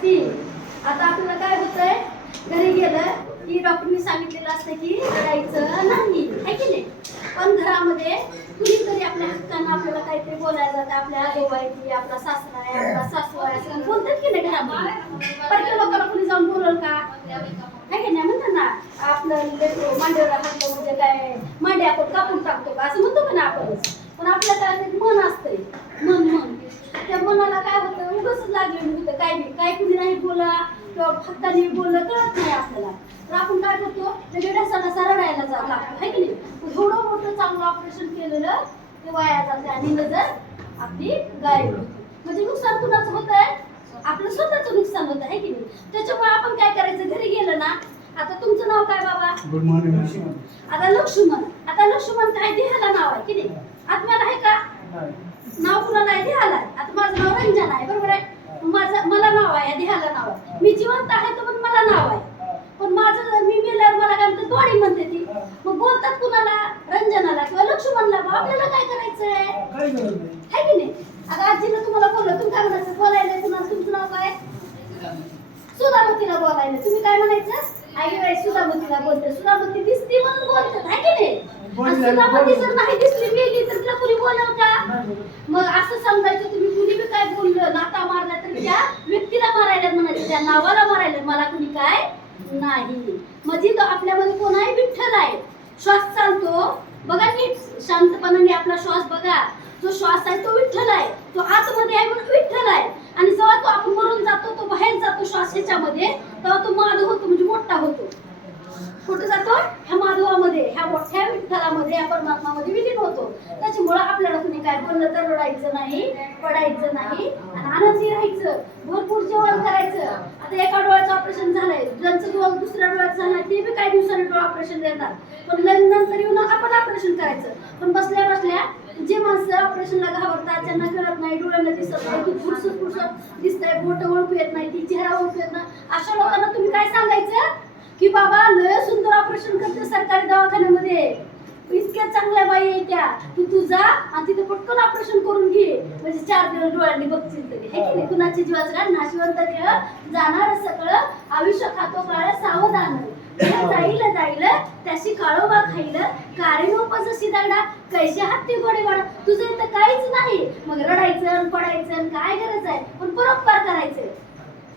नसती. आता आपल्याला काय होतंय, घरी गेलं की डॉक्टरनी सांगितलेलं असतं की रडायचं नाही, है की नाही. पण घरामध्ये कुणीतरी आपल्या हक्कानं आपल्याला काहीतरी बोलायला जातं, आपल्या आजोबा आहे, आपला सासरा आहे, आपला सासू आहे, असं बोलतात की नाही घरामध्ये. परत लोकांना कुणी जाऊन बोलल का, है की नाही. म्हणतात ना आपलं लेकरू मांडीवर हात म्हणजे काय मांडी आपण कापून टाकतो का, असं म्हणतो का ना आपण. पण आपल्या काय मन असतंय, मन त्या मनाला काय होतं, उगाच लागलेलं होतं. काय कुणी नाही बोला किंवा हक्काने बोललं कळत नाही आपल्याला. तर आपण काय करतो, लगेच ढसाढसा रडायला लागतो, है की नाही. एवढं मोठं चांगलं ऑपरेशन केलेलं ते वाया जाते आणि नजर आपली गायब होते. म्हणजे नुकसान कुणाचं होतंय, आपलं स्वतःचं नुकसान होतं, है की नाही. त्याच्यामुळे आपण काय करायचं, घरी गेलं ना, आता तुमचं नाव काय बाबा? Good morning. आता लक्ष्मण काय देहाला नाव आहे की नाही, आत्म्याला आहे का नाव? कुणा नाही देहाला. आता माझं नाव रंजन आहे, बरोबर आहे. मला नाव आहे, देहाला नाव आहे. मी जिवंत आहे तर पण मला नाव आहे. पण माझं मी मेल्यावर मला काय म्हणतात, दोडी म्हणते ती. मग बोलतात कुणाला, रंजनाला किंवा लक्ष्मणला. आपल्याला काय करायचंय, काय गरज नाही, है की नाही. आता आजीनं तुम्हाला बोललं, तुम्ही काय म्हणायचं, बोलायला तुम्हाला तुमचं नाव काय, सुधामतीला बोलायला. तुम्ही काय म्हणायचं, आई बाई सुधामतीला बोलते, सुधामती दिसती म्हणून बोलतात, है की नाही. सुधामती जर नाही दिसली, मेली तर तिला कुणी बोलव का. मग असं समजायचं, तुम्ही कुणी बी काय बोललं, लाथा मारला तर त्या व्यक्तीला मारायला म्हणायचं, त्या नावाला मारायला, मला कुणी काय नाही. म्हणजे तो आपल्यामध्ये कोण आहे, विठ्ठल आहे. श्वास चालतो बघा नीट, शांतपणाने आपला श्वास बघा. जो श्वास आहे तो विठ्ठल आहे, तो आतमध्ये आहे म्हणून विठ्ठल आहे. आणि जेव्हा तो आपण मरून जातो, तो बाहेर जातो श्वास ह्याच्यामध्ये, तेव्हा तो माधव होतो, म्हणजे मोठा होतो. कुठं जातो, ह्या माधवामध्ये, ह्या मोठ्या विठ्ठलामध्ये, ह्या परमात्मामध्ये विलीन होतो. त्याच्यामुळं आपल्याला कुणी काय बोललं तर रडायचं नाही, पडायचं नाही आणि आनंदी राहायचं. भरपूर जेवण करायचं. आता एका डोळ्याचं ऑपरेशन झालंय, ज्यांचं डोळा दुसऱ्या डोळ्याचं झालंय ते बी काही दिवसांनी डोळा ऑपरेशन देणार. पण नंतर येऊन आपण ऑपरेशन करायचं. पण बसल्या बसल्या जे माणसं ऑपरेशनला घाबरतात, ज्यांना कळत नाही, डोळ्यांना दिसत नाही, की पुढचं दिसतंय, बोटं ओळखू येत नाही, ती चेहरा ओळखू येत नाही, अशा लोकांना तुम्ही काय सांगायचं की बाबा लय सुंदर ऑपरेशन करते सरकारी दवाखान्यामध्ये, इतक्या चांगल्या बाई आहे त्या, की तू जा आणि तिथे पटकन ऑपरेशन करून घे, म्हणजे 4 दिवस डोळ्यांनी बघतील तरी, है की नाही. कुणाची जीवाचं काय, नाशिवंत देह जाणार सगळं, आयुष्य खातो काळ सावधान, जाईल त्याशी काळोबा खाईल, कारे उपजशी दगडा, कैसे हत्ती गोडे वाढ. तुझं इथं काहीच नाही, मग रडायचं पडायचं काय गरज आहे. पण परोपकार करायचं,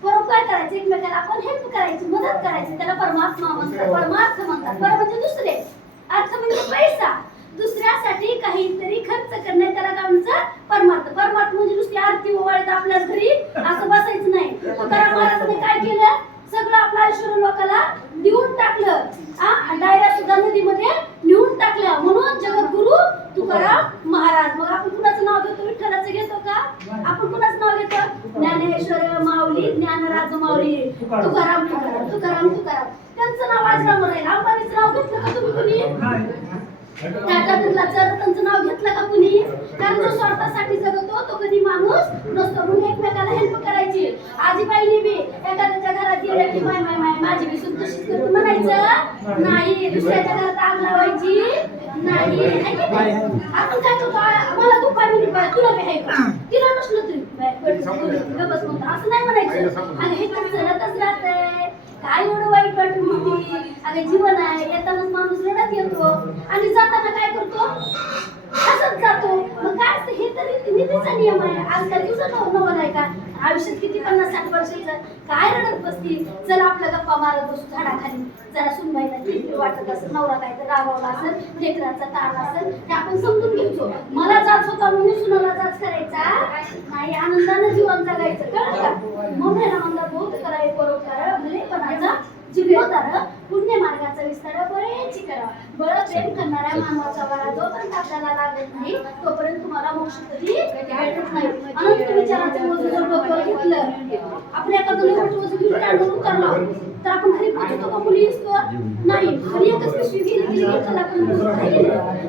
परोपकार करायचे, एकमेकाला आपण हेल्प करायची, मदत करायची. त्याला परमात्मा म्हणतात, परमार्थ म्हणतात. पर म्हणजे दुसरे, अर्थ म्हणजे पैसा, दुसऱ्यासाठी काहीतरी खर्च करणे, त्याला काय म्हणतात, परमार्थ. परमार्थ म्हणजे नुसती आरती ओवाळत आपल्याच घरी असं बसायचं नाही. तुकाराम महाराजांनी काय केलं, सगळं आपलं ऐश्वर्य लोकाला देऊन टाकलं, डायऱ्या सुद्धा नदीमध्ये नेऊन टाकल्या. म्हणून जगद्गुरु तुकाराम महाराज. मग आपण कुणाचं नाव घेतो, विठ्ठलाचं घेतो का, आपण कुणाचं नाव घेतो, ज्ञानेश्वर माऊली, ज्ञानराज माऊली, तुकाराम तुकाराम तुकाराम तुकाराम. त्यांचं नाव आजरामर आहे. अंबानीचं नाव घेतलं का तुम्ही कुणी, टाटा बिर्लाचं रतनचं नाव घेतलं का कुणी. कारण जो स्वार्थासाठी जगतो तो कधी माणूस नसतो. म्हणून एकमेकाला हेल्प करायची. आजीबाईने बी एखाद्याच्या घरात गेले की माय माय माय माझी बी सून तशीच करते म्हणायचं नाही. दुसऱ्याच्या घरात आग लावायची नाही. आपण काय करतो, मला तू पाहिजे तुला बी आहे का, तिला नसलं तरी गबस म्हणतो, असं नाही म्हणायचं. आणि हे तर चलतच राहतंय. काय एवढं वाईट वाटून होती, अगं जीवन आहे, येतानाच माणूस रडत येतो आणि जाताना काय करतो, हसत जातो. मग काय असतं, हे तरी नीतीचा नियम आहे. आजकाल तुझं नवल आहे का, आयुष्यात किती 50-60 वर्षाचं काय रडत बसती. चला आपल्या गप्पा मारत बसू झाडाखाली, जरा सुनबाईला किती वाटत असेल, नवरा काय तर रागावला असेल, लेकराचा ताण असेल, ते आपण समजून घ्यायचो. मला जाच होता म्हणून सुनाला जाच करायचा नाही, आनंदानं जीवन जगायचं, कळलं का. म्हणून आहे ना म्हणलं, बहुत करावे परोपकार भलेपणाचा जिम्मेदार, पुण्य मार्गाचा विस्तार बरेच करा. बळ प्रेम करणाऱ्या मानवाचा वारा जोपर्यंत आपल्याला लागत नाही तोपर्यंत तुम्हाला मोक्ष कधी भेटत नाही. अनंत विचाराचं मोजू जर डोक्यावर घेतलं, आपण एखादं लेवट वजू घेऊन काढून उतरलो तर आपण घरी पोहोचतो का, मुली असतो नाही, आणि एकच पिशवी गेली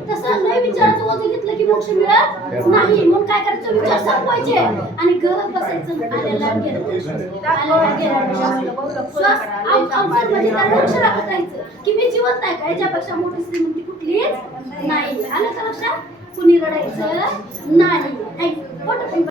तसं नाही. विचाराचं वजू घेतलं की मोक्ष मिळत नाही. मग काय करायचं, विचार संपवायचे आणि घर बसायचं. आलेला गेलं लक्षात राखायचं की मी जिवंत आहे का, याच्यापेक्षा मोठी श्रीमंती कुठलीच नाही. आलं का लक्षात, कुणी रडायचं नाही.